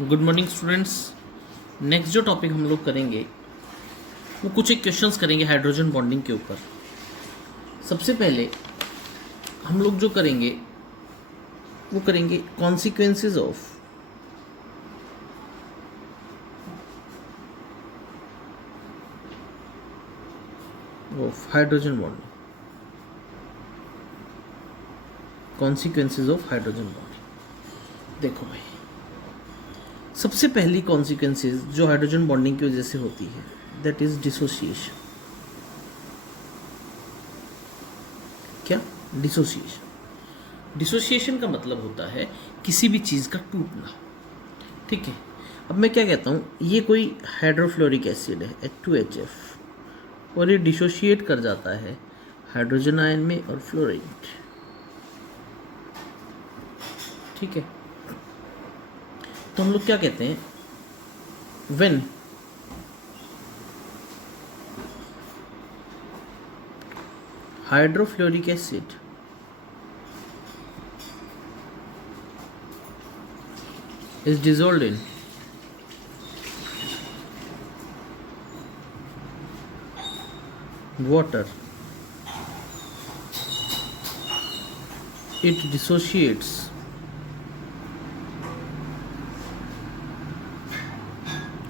Good morning students. Next जो topic हम लोग करेंगे वो कुछ एक क्वेश्चंस करेंगे हाइड्रोजन बॉन्डिंग के ऊपर। सबसे पहले हम लोग जो करेंगे वो करेंगे consequences of hydrogen bonding. Consequences of hydrogen bonding. देखो भाई, सबसे पहली कॉन्सिक्वेंसेस जो हाइड्रोजन बॉन्डिंग की वजह से होती है दैट इज डिसोसिएशन। क्या? डिसोसिएशन। डिसोसिएशन का मतलब होता है किसी भी चीज़ का टूटना। ठीक है, अब मैं क्या कहता हूँ, ये कोई हाइड्रोफ्लोरिक एसिड है H2HF और ये डिसोशिएट कर जाता है हाइड्रोजन आयन में और फ्लोराइड। ठीक है, तो हम लोग क्या कहते हैं, when hydrofluoric acid is dissolved in water, it dissociates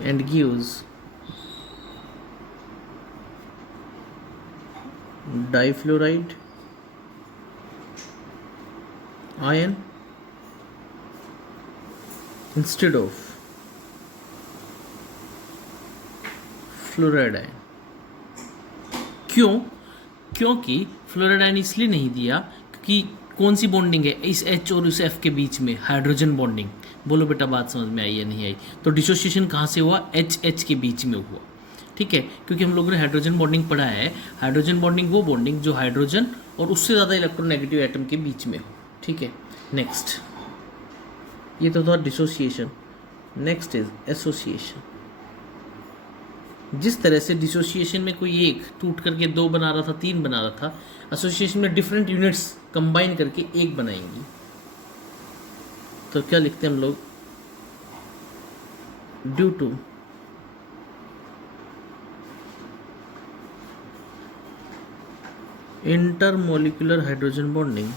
and gives difluoride ion instead of fluoride ion. क्यों? क्योंकि फ्लोराइड आयन इसलिए नहीं दिया क्योंकि कौन सी बॉन्डिंग है इस H और इस F के बीच में, हाइड्रोजन बॉन्डिंग। बोलो बेटा, बात समझ में आई या नहीं आई? तो डिसोसिएशन कहाँ से हुआ? H के बीच में हुआ। ठीक है, क्योंकि हम लोगों ने हाइड्रोजन बॉन्डिंग पढ़ा है। हाइड्रोजन बॉन्डिंग वो बॉन्डिंग जो हाइड्रोजन और उससे ज़्यादा इलेक्ट्रोनेगेटिव एटम के बीच में हो। ठीक है, नेक्स्ट, ये तो था डिसोसिएशन। Next is association. जिस तरह से डिसोसिएशन में कोई एक टूट करके दो बना रहा था, तीन बना रहा था, एसोसिएशन में डिफरेंट यूनिट्स कंबाइन करके एक बनाएंगी। तो क्या लिखते हैं हम लोग? Due to intermolecular hydrogen bonding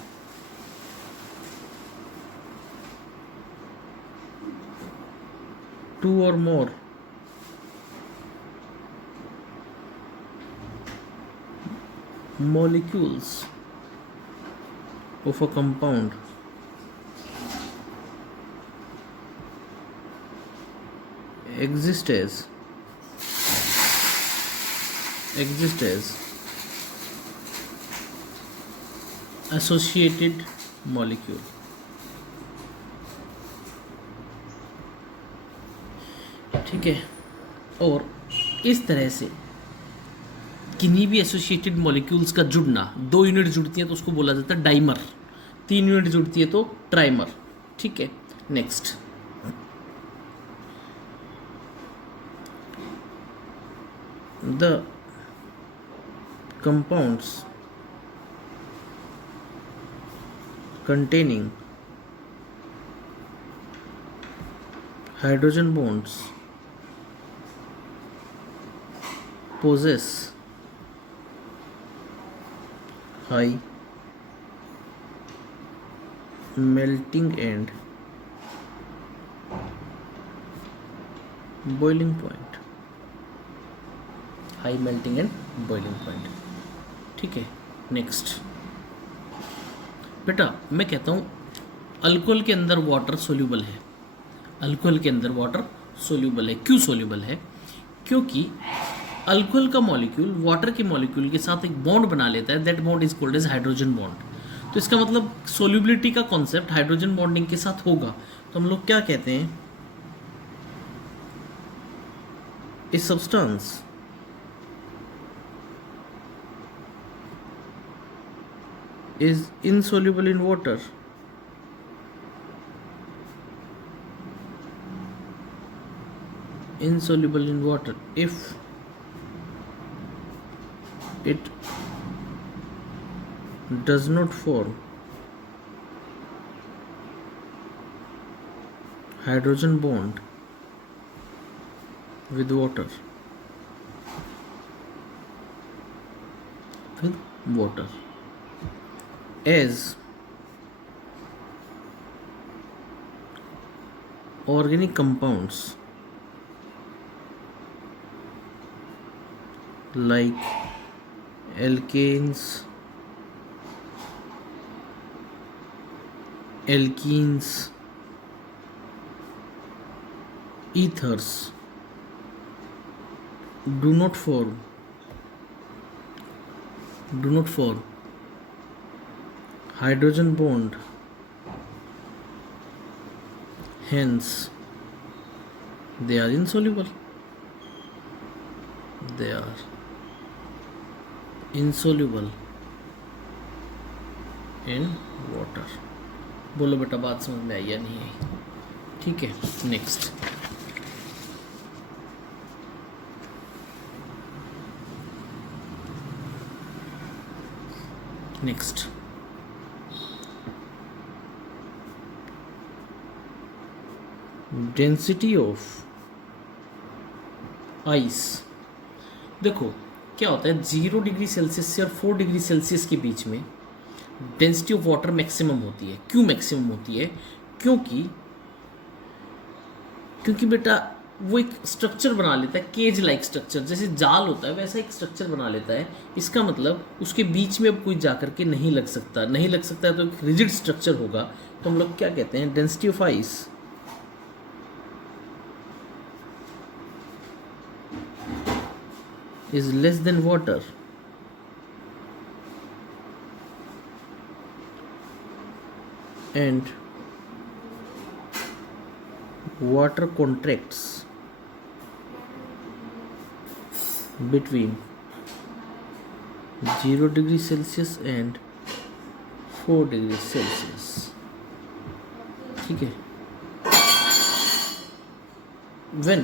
two or more molecules of a compound exist as associated molecule। ठीक है, और इस तरह से किन्हीं भी एसोसिएटेड मॉलिक्यूल्स का जुड़ना, दो यूनिट जुड़ती हैं तो उसको बोला जाता है डाइमर, तीन यूनिट जुड़ती है तो ट्राइमर। ठीक है, next, the compounds containing hydrogen bonds possess high melting and boiling point। High melting and boiling point. ठीक है, नेक्स्ट बेटा, मैं कहता हूँ अल्कोहल के अंदर वाटर सोल्यूबल है। अल्कोहल के अंदर वाटर सोल्यूबल है। क्यों सोल्यूबल है? क्योंकि अल्कोहल का मॉलिक्यूल वाटर के मॉलिक्यूल के साथ एक बॉन्ड बना लेता है, that bond is called as hydrogen bond. तो इसका मतलब सोल्यूबिलिटी का कॉन्सेप्ट हाइड्रोजन बॉन्डिंग के साथ होगा। तो हम लोग क्या कहते हैं, इस substance is insoluble in water if it does not form hydrogen bond with water, as organic compounds like alkanes, alkenes, ethers do not form hydrogen bond, hence they are insoluble. They are insoluble in water. बोलो बेटा बात समझ में आई या नहीं आई? ठीक है, next. Next density of ice. देखो क्या होता है, 0 डिग्री सेल्सियस से और 4 डिग्री सेल्सियस के बीच में डेंसिटी ऑफ वाटर मैक्सिमम होती है. क्यों मैक्सिमम होती है? क्योंकि बेटा वो एक स्ट्रक्चर बना लेता है, केज लाइक स्ट्रक्चर, जैसे जाल होता है वैसा एक स्ट्रक्चर बना लेता है. इसका मतलब उसके बीच में अब कोई जा करके नहीं लग सकता है तो एक रिजिड स्ट्रक्चर होगा. तो हम लोग क्या कहते हैं, density of ice is less than water and water contracts between 0 degree Celsius and 4 degree Celsius. ठीक है. When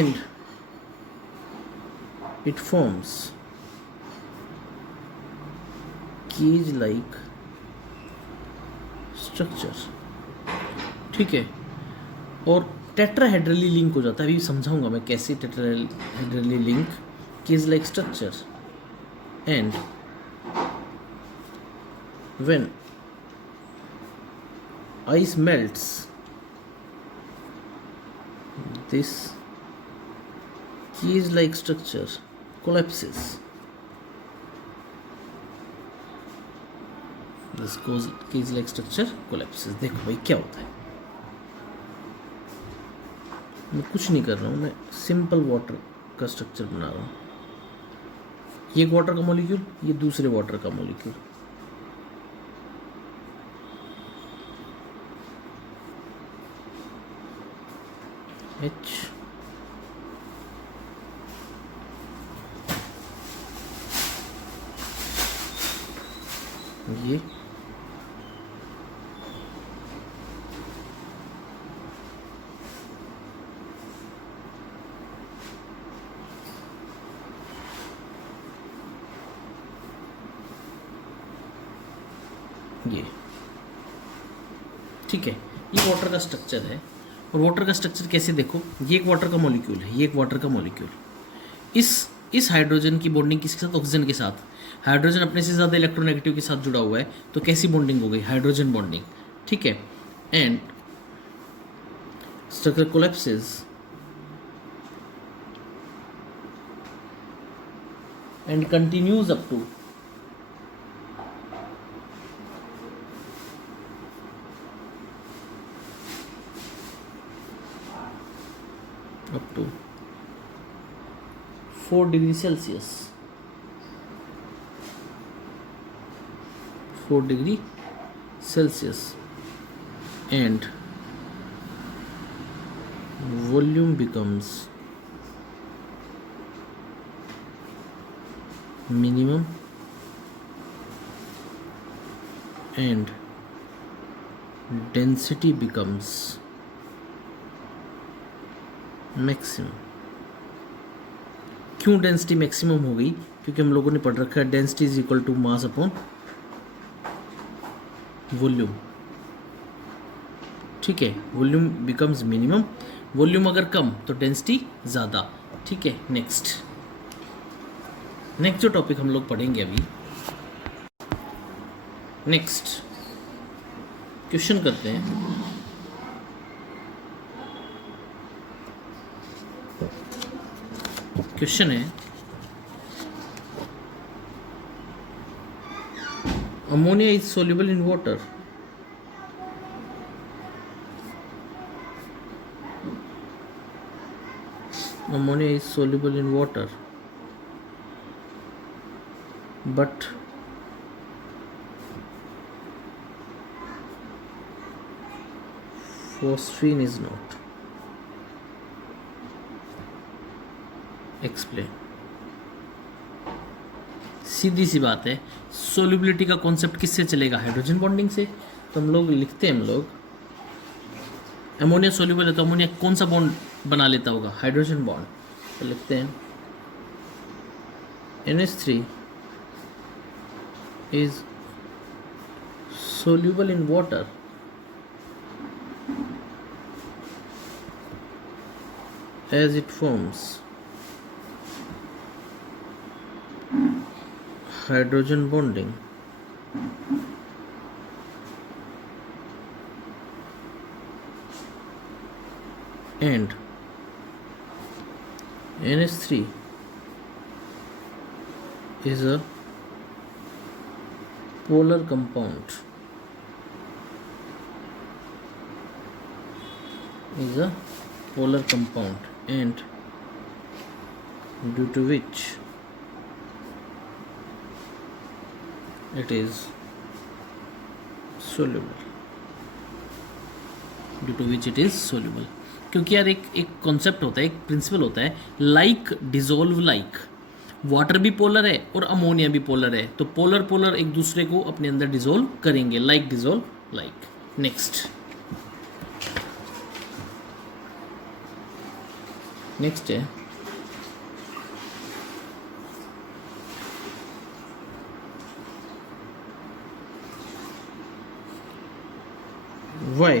and it forms cage like structure. ठीक है. और टेट्राहेड्रली लिंक हो जाता है. अभी समझाऊंगा मैं कैसे tetrahedrally link, cage like structure. And when ice melts, this cage like structure collapses. This cage like structure collapses. देखो भाई क्या होता है, मैं कुछ नहीं कर रहा हूँ, मैं सिंपल वाटर का स्ट्रक्चर बना रहा हूँ. ये एक वाटर का मॉलिक्यूल, ये दूसरे वाटर का मॉलिक्यूल. H ये ठीक है. ये वाटर का स्ट्रक्चर है. और वाटर का स्ट्रक्चर कैसे देखो, ये एक वाटर का मॉलिक्यूल है, ये एक वाटर का मॉलिक्यूल. इस हाइड्रोजन की बॉन्डिंग किसके साथ, ऑक्सीजन के साथ. हाइड्रोजन अपने से ज़्यादा इलेक्ट्रोनेगेटिव के साथ जुड़ा हुआ है, तो कैसी बॉन्डिंग हो गई, हाइड्रोजन बॉन्डिंग. ठीक है. And structure collapses and continues up to up to 4 degree Celsius. 4 degree Celsius and volume becomes minimum and density becomes maximum. क्यों डेंसिटी मैक्सिमम हो गई, क्योंकि हम लोगों ने पढ़ रखा है density is equal to mass upon volume. ठीक है, वॉल्यूम बिकम्स मिनिमम, वॉल्यूम अगर कम तो डेंसिटी ज़्यादा, ठीक है। नेक्स्ट जो टॉपिक हम लोग पढ़ेंगे अभी, नेक्स्ट क्वेश्चन करते हैं। क्वेश्चन है, ammonia is soluble in water. Ammonia is soluble in water, but phosphine is not. Explain. सीधी सी बात है, सोल्यूबिलिटी का कॉन्सेप्ट किससे चलेगा? हाइड्रोजन बॉन्डिंग से। तो हम लोग लिखते हैं, हम लोग अमोनिया सोल्यूबल है तो अमोनिया कौन सा बॉन्ड बना लेता होगा? Hydrogen bond. तो लिखते हैं NH3 is soluble in water as it forms hydrogen bonding and NH3 is a polar compound, and due to which it is soluble, क्योंकि यार एक कॉन्सेप्ट होता है, एक प्रिंसिपल होता है, लाइक डिजोल्व लाइक। वाटर भी पोलर है और अमोनिया भी पोलर है, तो पोलर एक दूसरे को अपने अंदर डिजोल्व करेंगे, लाइक डिजोल्व लाइक। नेक्स्ट है, why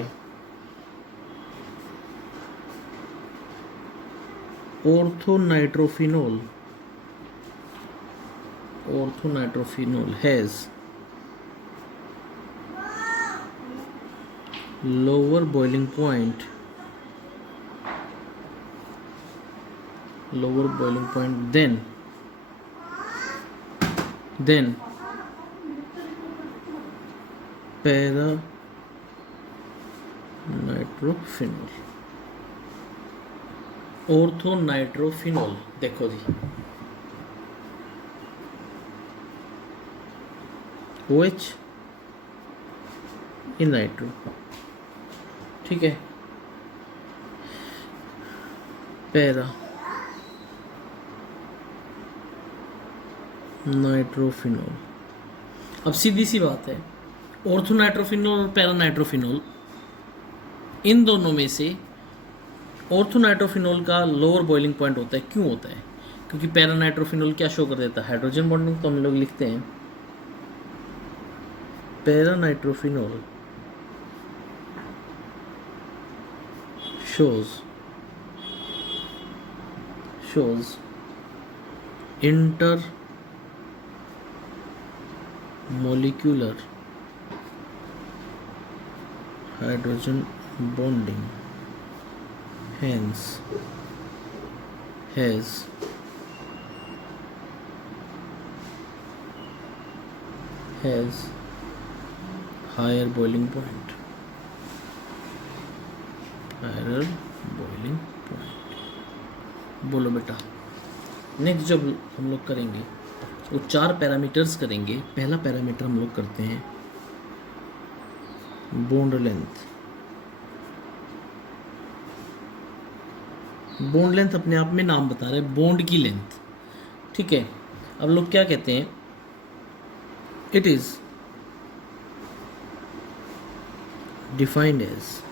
orthonitrophenol has lower boiling point than para-nitrophenol। Orthonitrophenol, देखो जी, OH इन नाइट्रो, ठीक है, पैरा नाइट्रोफिनॉल। अब सीधी सी बात है, ऑर्थोनाइट्रोफिनॉल और पैरानाइट्रोफिनॉल, इन दोनों में से ऑर्थोनाइट्रोफिनॉल का लोअर बॉइलिंग पॉइंट होता है। क्यों होता है? क्योंकि पैरानाइट्रोफिनॉल क्या शो कर देता है? Hydrogen bonding. तो हम लोग लिखते हैं paranitrophenol shows intermolecular hydrogen bonding, hence has higher boiling point। बोलो बेटा। नेक्स्ट जब हम लोग करेंगे वो 4 पैरामीटर्स करेंगे। पहला पैरामीटर हम लोग करते हैं बॉन्ड लेंथ। बॉन्ड लेंथ अपने आप में नाम बता रहे हैं, बॉन्ड की लेंथ, ठीक है। अब लोग क्या कहते हैं? It is defined as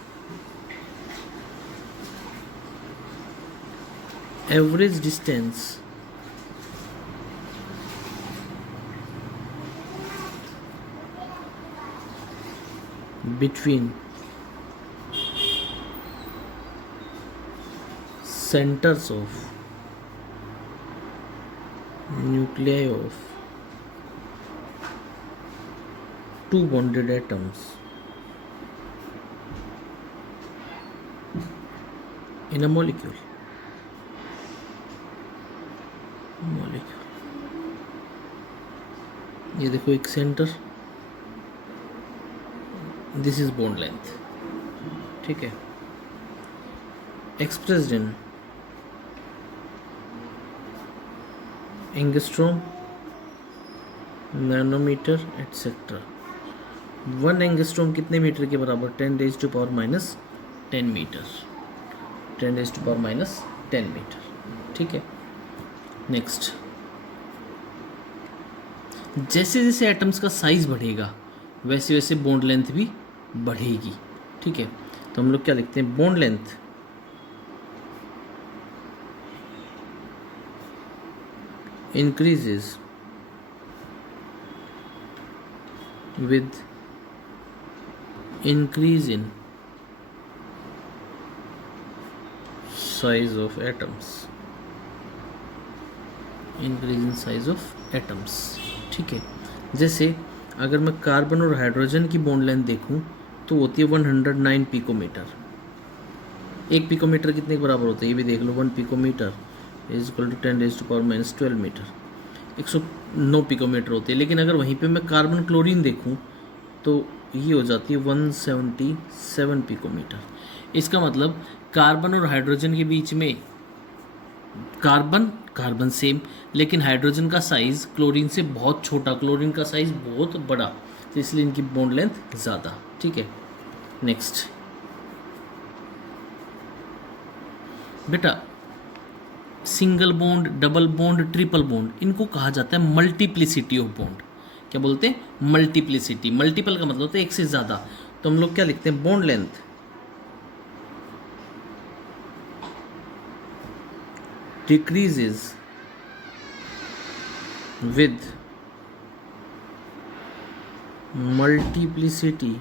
average distance between centers of nuclei of two bonded atoms in a molecule. ये देखो एक centre, this is bond length, ठीक है, expressed in angstrom, nanometre etcetera. 1 angstrom कितने मीटर के बराबर? 10⁻⁻10 मीटर, 10⁻⁻10 मीटर, ठीक है। नेक्स्ट, जैसे जैसे एटम्स का साइज बढ़ेगा वैसे वैसे बॉन्ड लेंथ भी बढ़ेगी, ठीक है। तो हम लोग क्या लिखते हैं? Bond length increases with increase in size of atoms, increase in size of atoms, ठीक है। जैसे अगर मैं कार्बन और हाइड्रोजन की बॉन्ड लेंथ देखूं तो होती है 109 पिकोमीटर। एक पिकोमीटर कितने के बराबर होता है? ये भी देख लो, 1 picometre is equal to 10⁻12 metre, 109 picometre होते हैं। लेकिन अगर वहीं पे मैं कार्बन क्लोरीन देखूं तो ये हो जाती है 177 पिकोमीटर। इसका मतलब कार्बन और हाइड्रोजन के बीच में कार्बन सेम, लेकिन हाइड्रोजन का साइज क्लोरीन से बहुत छोटा, क्लोरीन का साइज बहुत बड़ा, तो इसलिए इनकी बॉन्ड लेंथ ज़्यादा, ठीक है। नेक्स्ट बेटा, single bond, double bond, triple bond, इनको कहा जाता है मल्टीप्लिसिटी ऑफ बॉन्ड। क्या बोलते हैं? मल्टीप्लिसिटी। मल्टीपल का मतलब होता है एक से ज़्यादा। तो हम लोग क्या लिखते हैं? Bond length decreases with multiplicity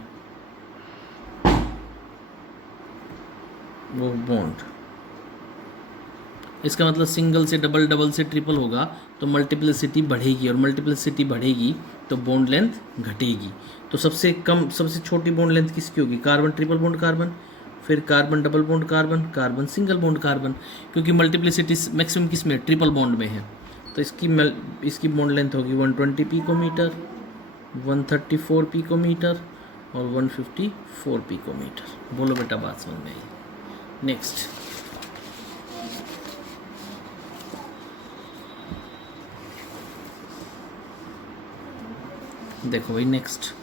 of bond. इसका मतलब सिंगल से डबल, डबल से ट्रिपल होगा तो मल्टीप्लिसिटी बढ़ेगी, और मल्टीप्लिसिटी बढ़ेगी तो बॉन्ड लेंथ घटेगी। तो सबसे कम, सबसे छोटी बॉन्ड लेंथ किसकी होगी? कार्बन ट्रिपल बॉन्ड कार्बन, फिर carbon double bond carbon, carbon single bond carbon, क्योंकि मल्टीप्लिसिटी मैक्सिमम किस में? ट्रिपल बॉन्ड में है। तो इसकी बॉन्ड लेंथ होगी 120 पिकोमीटर, 134 पिकोमीटर और 154 पिकोमीटर। बोलो बेटा, बात समझ में आई? नेक्स्ट, देखो भाई, next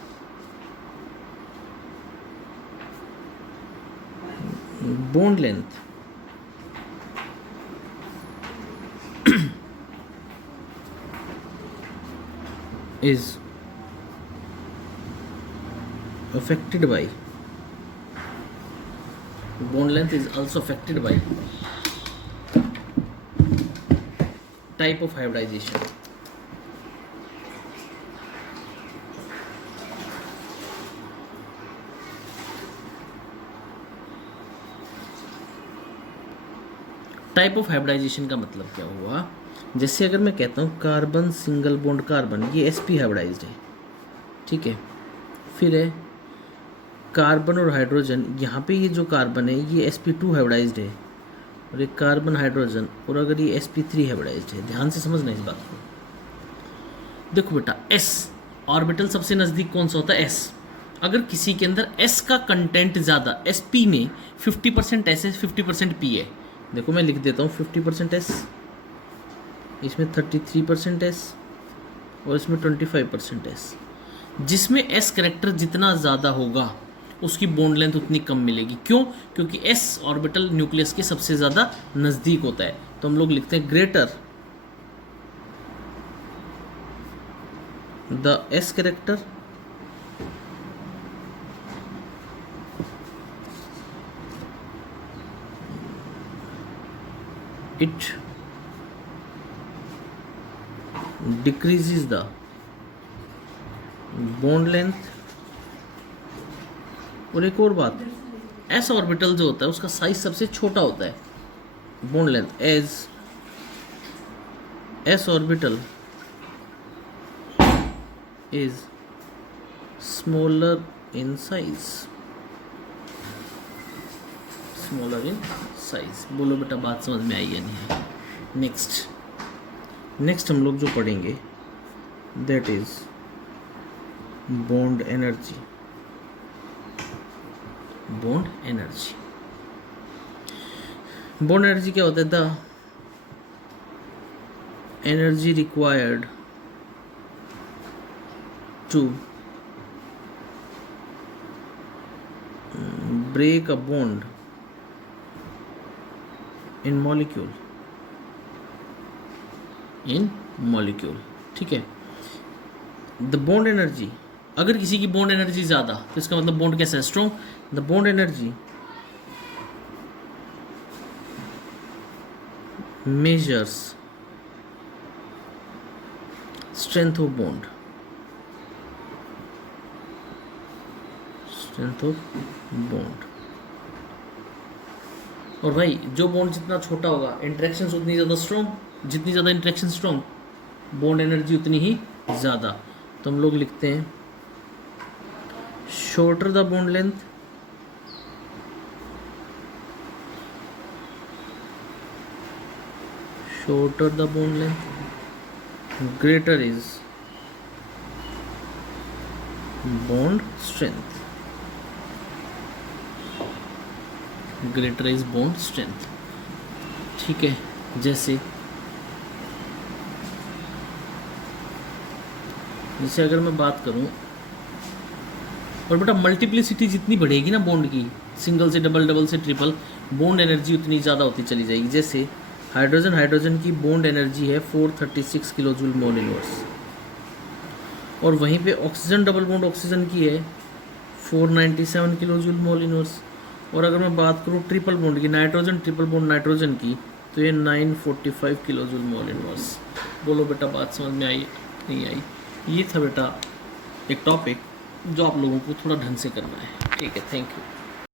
bond length is affected by, bond length is also affected by type of hybridization. Type of hybridization का मतलब क्या हुआ? जैसे अगर मैं कहता हूँ कार्बन सिंगल बॉन्ड कार्बन, ये sp हाइब्रिडाइज्ड है, ठीक है। फिर है कार्बन और हाइड्रोजन, यहाँ पे ये जो कार्बन है ये sp2 हाइब्रिडाइज्ड है, और एक कार्बन हाइड्रोजन, और अगर ये sp3 हाइब्रिडाइज्ड है। ध्यान से समझना इस बात को। देखो बेटा, s ऑर्बिटल सबसे नज़दीक कौन सा होता है? s। अगर किसी के अंदर s का कंटेंट ज़्यादा, sp में 50% s है, 50% p है। देखो मैं लिख देता हूँ 50% s, इसमें 33% s और इसमें 25% s। जिसमें s करेक्टर जितना ज़्यादा होगा उसकी बॉन्ड लेंथ उतनी कम मिलेगी। क्यों? क्योंकि s ऑर्बिटल न्यूक्लियस के सबसे ज़्यादा नज़दीक होता है। तो हम लोग लिखते हैं greater the s character it decreases the bond length। और एक और बात, s ऑर्बिटल जो होता है उसका साइज सबसे छोटा होता है, bond length as s orbital is smaller in size, smaller in size। बोलो बेटा बात समझ में आई या नहीं। नेक्स्ट हम लोग जो पढ़ेंगे that is bond energy. Bond energy, bond energy क्या होता है? The energy required to break a bond in molecule, ठीक है। द बॉन्ड एनर्जी, अगर किसी की बॉन्ड एनर्जी ज़्यादा तो इसका मतलब बॉन्ड कैसा है? Strong. The bond energy measures strength of bond, strength of bond. और भाई जो बॉन्ड जितना छोटा होगा इंटरेक्शन उतनी ज़्यादा स्ट्रॉन्ग, जितनी ज़्यादा इंटरेक्शन स्ट्रॉन्ग बॉन्ड एनर्जी उतनी ही ज़्यादा। तो हम लोग लिखते हैं shorter the bond length, shorter the bond length, greater is bond strength, greater is bond strength, ठीक है। जैसे अगर मैं बात करूं, और बेटा मल्टीप्लिसिटी जितनी बढ़ेगी ना बॉन्ड की, सिंगल से डबल, डबल से ट्रिपल, बॉन्ड एनर्जी उतनी ज़्यादा होती चली जाएगी। जैसे हाइड्रोजन की बॉन्ड एनर्जी है 436 किलो जूल मोल इनवर्स, और वहीं पे ऑक्सीजन डबल बॉन्ड ऑक्सीजन की है 497 किलो जूल मोल इनवर्स। और अगर मैं बात करूँ ट्रिपल बॉन्ड की, नाइट्रोजन ट्रिपल बॉन्ड नाइट्रोजन की, तो ये 945 किलो जूल मोल इनवर्स। बोलो बेटा बात समझ में आई नहीं आई? ये था बेटा एक टॉपिक जो आप लोगों को थोड़ा ढंग से करना है, ठीक है। Thank you.